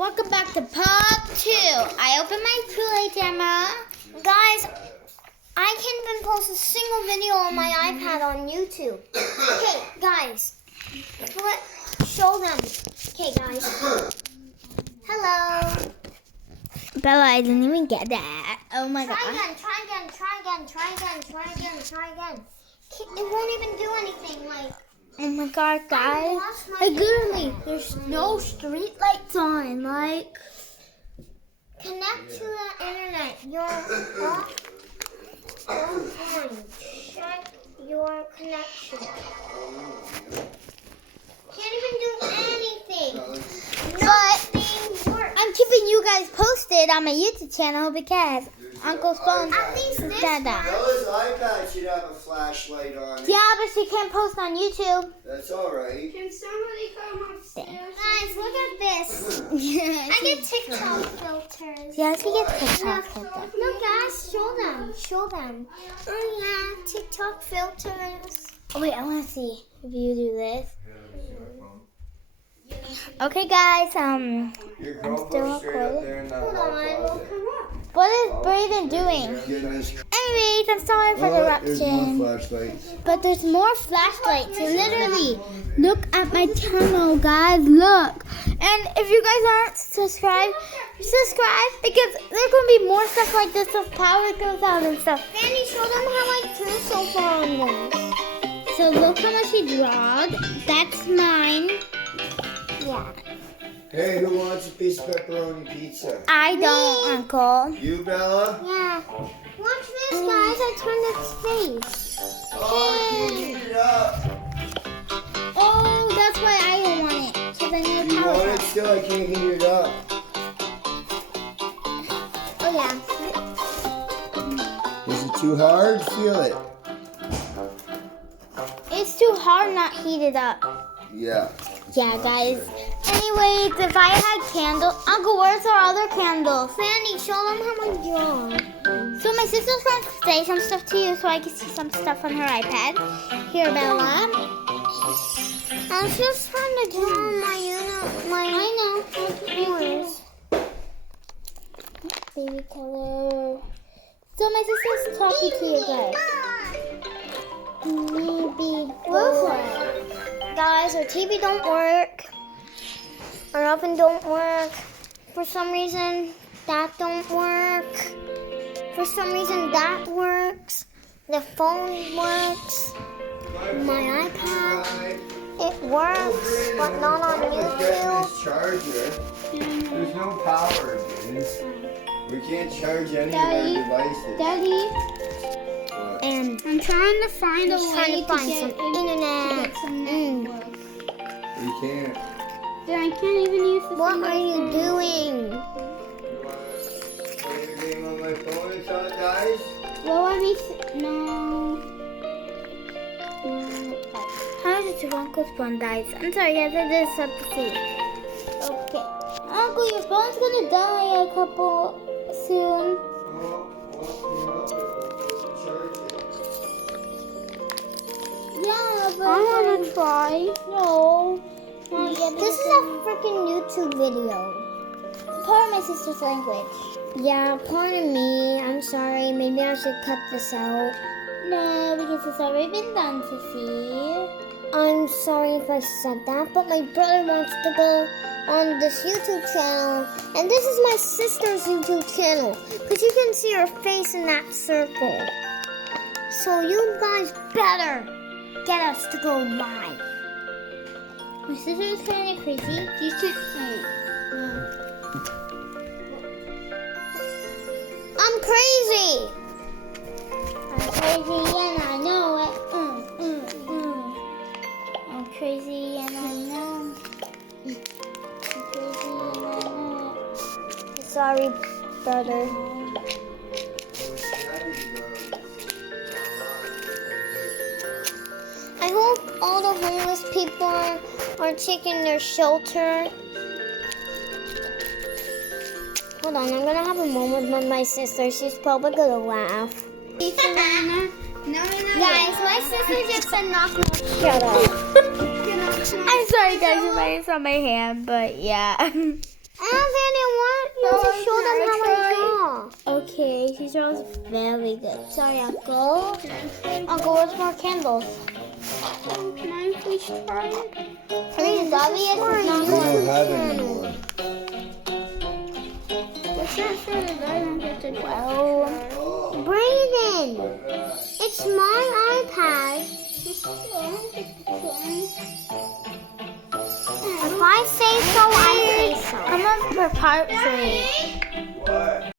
Welcome back to part 2. I opened my Kool-Aid demo. Guys, I can't even post a single video on my iPad on YouTube. Okay, guys. Show them. Okay, guys. Hello. Bella, I didn't even get that. Oh my god. Try again. It won't even do anything. Oh my god, guys. Literally, there's no street lights on. Connect to the internet. You're offline. Check your connection. Can't even do anything. Nothing works. I'm keeping you guys posted on my YouTube channel because Uncle's phone. At least this one. Bella's iPad should have a flashlight on it. Yeah, but she can't post on YouTube. That's alright. Can somebody come upstairs? Guys, look at this. I get TikTok filters. Yes, we get TikTok filters. No, guys, show them. Oh yeah, TikTok filters. Oh wait, I want to see if you do this. Okay, guys. Your I'm still girlfriend's straight up recording. there in that Hold hot on. closet. What is Brayden doing? Anyways, I'm sorry for the There's eruption. more flashlights. But there's more flashlights. So literally, look at my channel, guys. Look. And if you guys aren't subscribed, subscribe because there's going to be more stuff like this if power goes out and stuff. Fanny, show them how I drew so far on this. So look how much he drawed. That's mine. Yeah. Hey, who wants a piece of pepperoni pizza? I don't, Uncle. You, Bella? Yeah. Watch this, guys. I turned its face. Oh, I can't heat it up. Oh, that's why I don't want it. Because I need a You power want it pack. still? I can't heat it up. Oh, yeah. Is it too hard? Feel it. It's too hard not heated up. Yeah. Yeah, guys. Anyways, if I had candles... Uncle, where's our other candles? Fanny, show them how I draw. So my sister's going to say some stuff to you so I can see some stuff on her iPad. Here, Bella. I was just trying to draw my I know. Yours. Baby color. So my sister's talking to you guys. Maybe guys, our TV don't work. Our oven don't work. For some reason, that don't work. For some reason, that works. The phone works. My iPad, it works, but not on YouTube. This charger. There's no power, dude. We can't charge any of our devices. Daddy, What? and I'm trying to find a way trying to find get some in- internet. get some network. We can't. Dude, I can't even use the What thing. are you doing? You want to play the game on my phone until it dies? Well, let me no. How did your uncle's phone die? I'm sorry, guys, I just have to see. Okay. Uncle, your phone's gonna die a couple soon. Yeah, but I want to try. No. This is a freaking YouTube video. Part of my sister's language. Yeah, pardon me. I'm sorry. Maybe I should cut this out. No, because it's already been done, Sissy. I'm sorry if I said that, but my brother wants to go on this YouTube channel. And this is my sister's YouTube channel. Because you can see her face in that circle. So you guys better get us to go live. My sister is kind of crazy. You should say. I'm crazy. I'm crazy and I know it. I'm crazy and I know. I'm crazy and I know it. Sorry, brother. I hope all the homeless people are taking their shelter. Hold on, I'm gonna have a moment with my sister. She's probably gonna laugh. No. Guys, my sister just said knock knock. Shut up. I'm sorry, guys, if I saw my hand, but yeah. I don't to show them how I draw. Okay, she draws very good. Sorry, Uncle. Uncle, where's more candles? Can I please try it? Please, obvious is not We going don't have to any more. It's not fair that I don't get to draw. Brayden, it's my iPad. If I say so, I say so. I'm on for part 3. What?